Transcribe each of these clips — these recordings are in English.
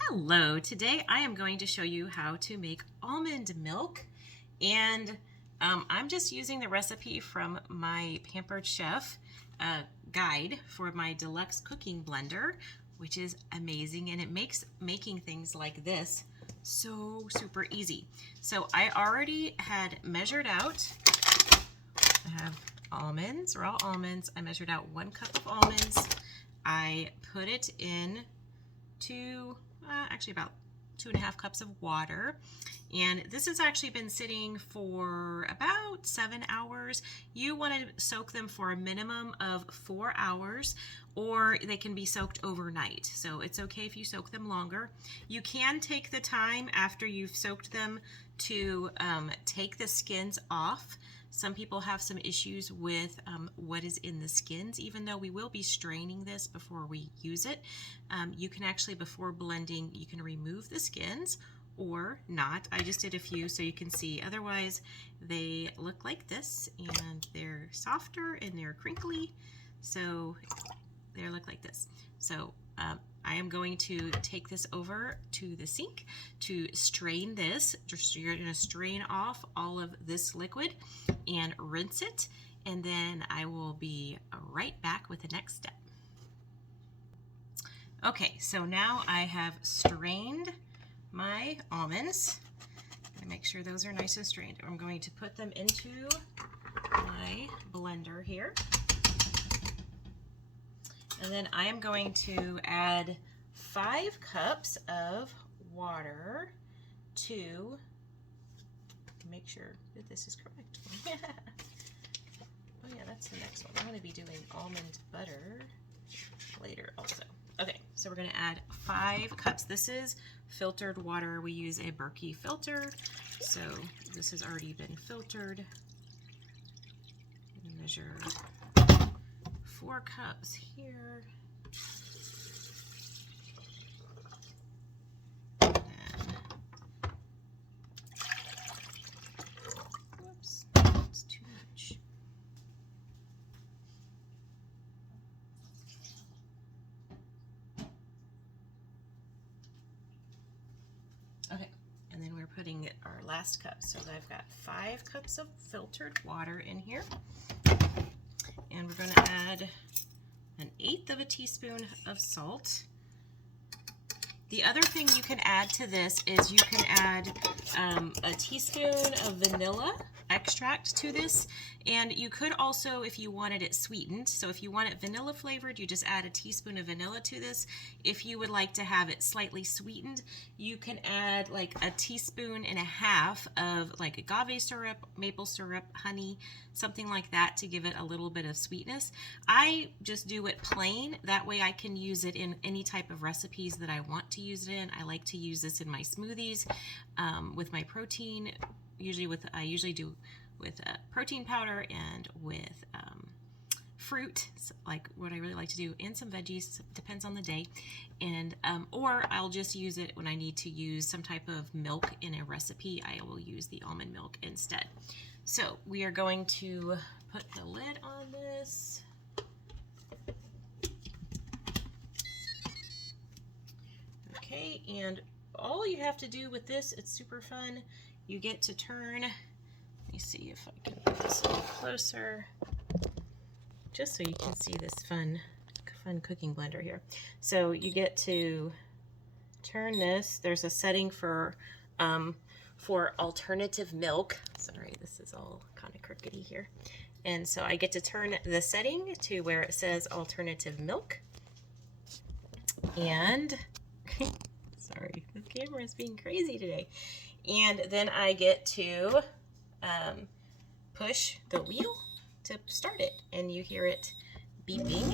Hello, today I am going to show you how to make almond milk, and I'm just using the recipe from my Pampered Chef guide for my deluxe cooking blender, which is amazing, and it makes making things like this so super easy. So I already had measured out, I have almonds, raw almonds. I measured out 1 cup of almonds. I put it in actually about 2.5 cups of water, and this has actually been sitting for about 7 hours. You want to soak them for a minimum of 4 hours, or they can be soaked overnight, so it's okay if you soak them longer. You can take the time after you've soaked them to take the skins off. Some people have some issues with what is in the skins, even though we will be straining this before we use it. You can actually, before blending, you can remove the skins or not. I just did a few so you can see. Otherwise, they look like this, and they're softer and they're crinkly, so they look like this. So I am going to take this over to the sink to strain this. You're going to strain off all of this liquid and rinse it, and then I will be right back with the next step. Okay, so now I have strained my almonds. I'm going to make sure those are nice and strained. I'm going to put them into my blender here. And then I am going to add 5 cups of water to make sure that this is correct. Oh yeah, that's the next one. I'm going to be doing almond butter later also. Okay, so we're going to add 5 cups. This is filtered water. We use a Berkey filter, so this has already been filtered. Measure 4 cups here. And whoops, that's too much. Okay, and then we're putting our last cup. So I've got 5 cups of filtered water in here. And we're going to add 1/8 of a teaspoon of salt. The other thing you can add to this is you can add a teaspoon of vanilla extract to this, and you could also, if you wanted it sweetened, so if you want it vanilla flavored, you just add a teaspoon of vanilla to this. If you would like to have it slightly sweetened, you can add like 1.5 teaspoons of like agave syrup, maple syrup, honey, something like that to give it a little bit of sweetness. I just do it plain, that way I can use it in any type of recipes that I want to use it in. I like to use this in my smoothies with my protein. I usually do with protein powder and with fruit, like what I really like to do, and some veggies, depends on the day. And or I'll just use it when I need to use some type of milk in a recipe. I will use the almond milk instead. So we are going to put the lid on this. Okay, and all you have to do with this, it's super fun. You get to turn, let me see if I can put this a little closer, just so you can see this fun cooking blender here. So you get to turn this. There's a setting for alternative milk. Sorry, this is all kind of crookedy here. And so I get to turn the setting to where it says alternative milk. And sorry, the camera is being crazy today. And then I get to push the wheel to start it, and you hear it beeping.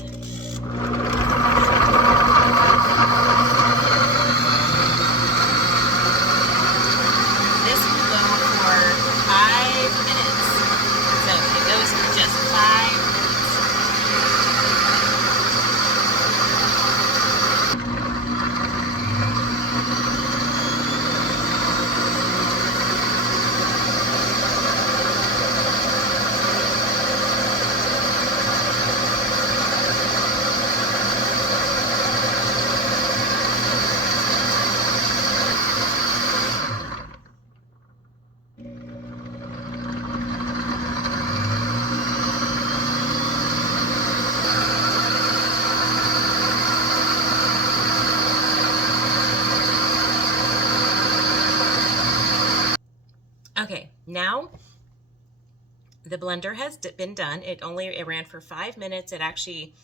This will go for 5 minutes. So it goes for just 5 minutes. Now the blender has been done. It ran for 5 minutes. It actually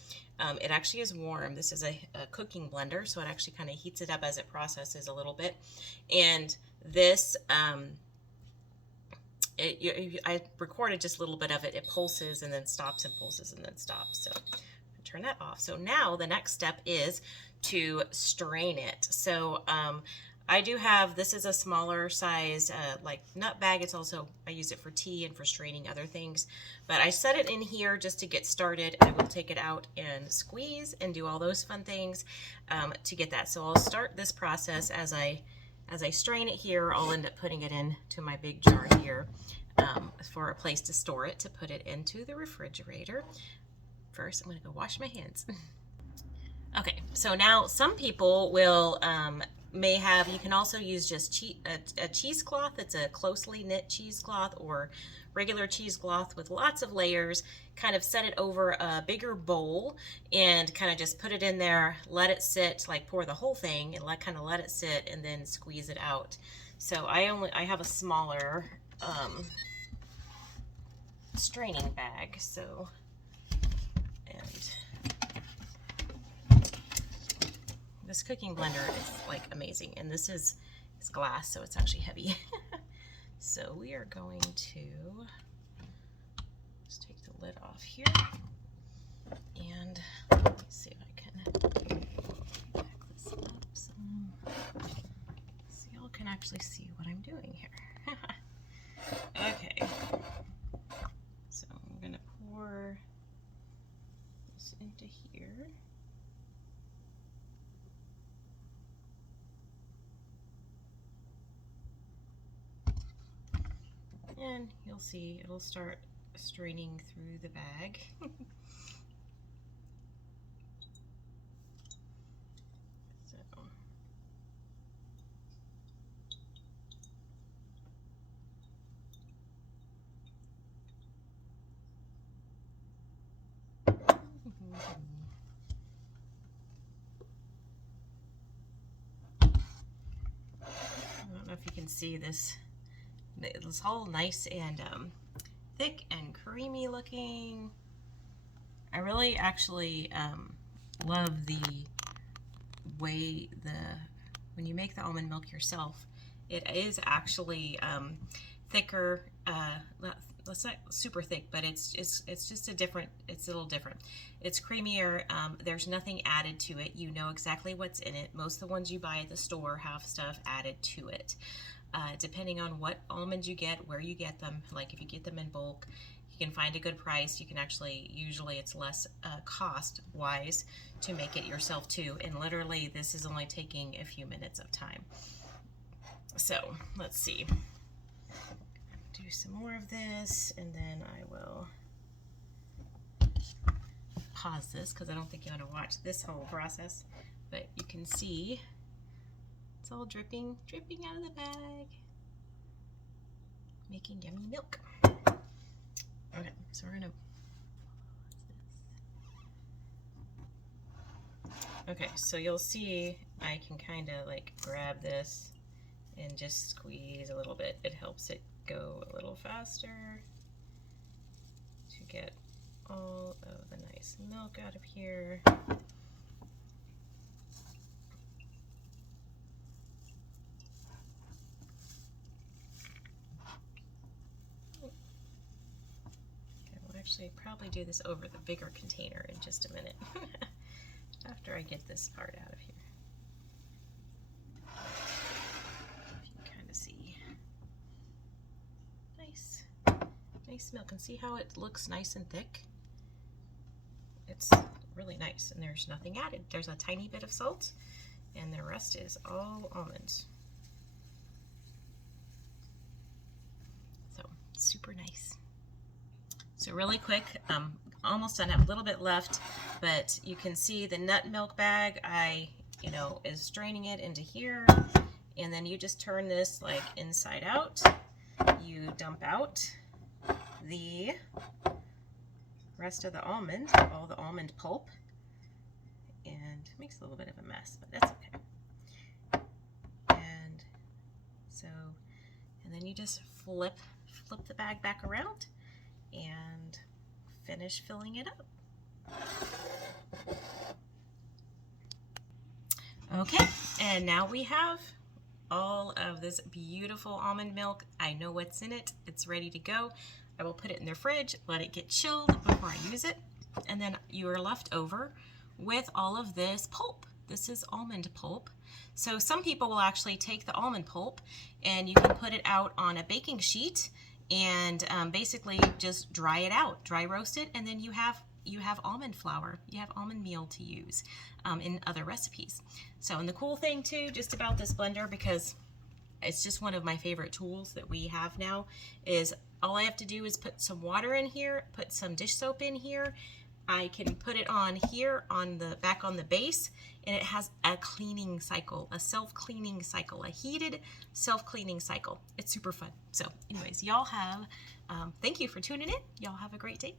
is warm. This is a cooking blender, so it actually kind of heats it up as it processes a little bit. And this, I recorded just a little bit of it. It pulses and then stops and pulses and then stops. So turn that off. So now the next step is to strain it. So I do have, this is a smaller size like nut bag. It's also, I use it for tea and for straining other things. But I set it in here just to get started. I will take it out and squeeze and do all those fun things to get that. So I'll start this process as I strain it here. I'll end up putting it into my big jar here for a place to store it, to put it into the refrigerator. First, I'm going to go wash my hands. Okay, so now some people will may have, you can also use just a cheesecloth. It's a closely knit cheesecloth or regular cheesecloth with lots of layers. Kind of set it over a bigger bowl and kind of just put it in there, let it sit, like pour the whole thing and kind of let it sit and then squeeze it out. So I have a smaller straining bag, so, and this cooking blender is like amazing, and this is glass, so it's actually heavy. So we are going to just take the lid off here, and let me see if I can back this up some, so y'all can actually see what I'm doing here. Okay, so I'm gonna pour this into here. And you'll see it'll start straining through the bag. So I don't know if you can see this. It's all nice and thick and creamy looking. I really actually love the way when you make the almond milk yourself, it is actually thicker. It's not super thick, but it's just a little different. It's creamier. There's nothing added to it. You know exactly what's in it. Most of the ones you buy at the store have stuff added to it. Depending on what almonds you get, where you get them, like if you get them in bulk, you can find a good price. You can actually, usually it's less cost-wise to make it yourself too. And literally, this is only taking a few minutes of time. So let's see. Do some more of this, and then I will pause this because I don't think you want to watch this whole process. But you can see it's all dripping out of the bag, making yummy milk. Okay, so we're gonna. Okay, so you'll see I can kind of like grab this and just squeeze a little bit. It helps it go a little faster to get all of the nice milk out of here. Actually probably do this over the bigger container in just a minute after I get this part out of here. If you can kind of see. Nice milk, and see how it looks nice and thick? It's really nice, and there's nothing added. There's a tiny bit of salt, and the rest is all almonds. So super nice. So really quick, almost done, I have a little bit left, but you can see the nut milk bag, is straining it into here, and then you just turn this like inside out. You dump out the rest of the almond, all the almond pulp, and it makes a little bit of a mess, but that's okay. And so, and then you just flip flip the bag back around and finish filling it up. Okay, and now we have all of this beautiful almond milk. I know what's in it. It's ready to go. I will put it in the fridge, let it get chilled before I use it, and then you are left over with all of this pulp. This is almond pulp. So some people will actually take the almond pulp and you can put it out on a baking sheet and basically just dry it out, dry roast it, and then you have almond flour, you have almond meal to use in other recipes. So, and the cool thing too, just about this blender, because it's just one of my favorite tools that we have now, is all I have to do is put some water in here, put some dish soap in here. I can put it on here on the back on the base, and it has a cleaning cycle, a self-cleaning cycle, a heated self-cleaning cycle. It's super fun. So anyways, y'all have, thank you for tuning in. Y'all have a great day.